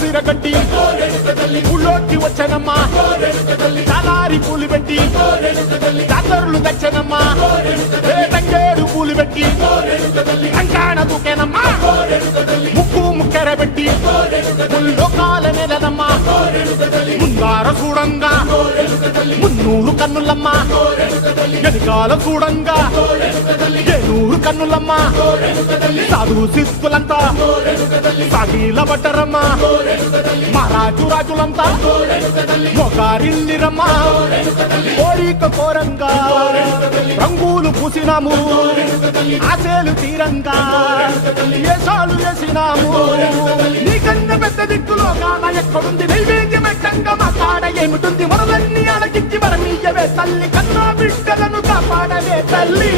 సిరగట్టి ఊళ్ళోకి వచ్చనమ్మా చాలారి పూలు పెట్టి జాతరులు తెచ్చనమ్మా తంగేడు పూలు పెట్టి అంకాణ దూకేనమ్మా ముక్కు ముక్కెర పెట్టి లోకాల నెలనమ్మా ముందార చూడంగా మున్నూరు కన్నులమ్మా వెనకాల చూడంగా ఏనూరు కన్నులమ్మా సాధు శిస్తులంతా సాగిల పట్టరమ్మా మహారాజు రాజులంతా మొగారిల్లిరమ్మా కోరిక కోరంగా రంగులు పూసినాము ఆశలు తీరంగా ఏసాలు వేసినాము నీకన్నా పెద్ద దిక్కులో కాన ఎక్కడుంది నైవేద్యం ఎట్టంగా మా కాడ ఏమిటుంది మనలన్నీ అడగిచ్చి మరమీయవే తల్లి కన్నా బిడ్డలను కాపాడవే తల్లి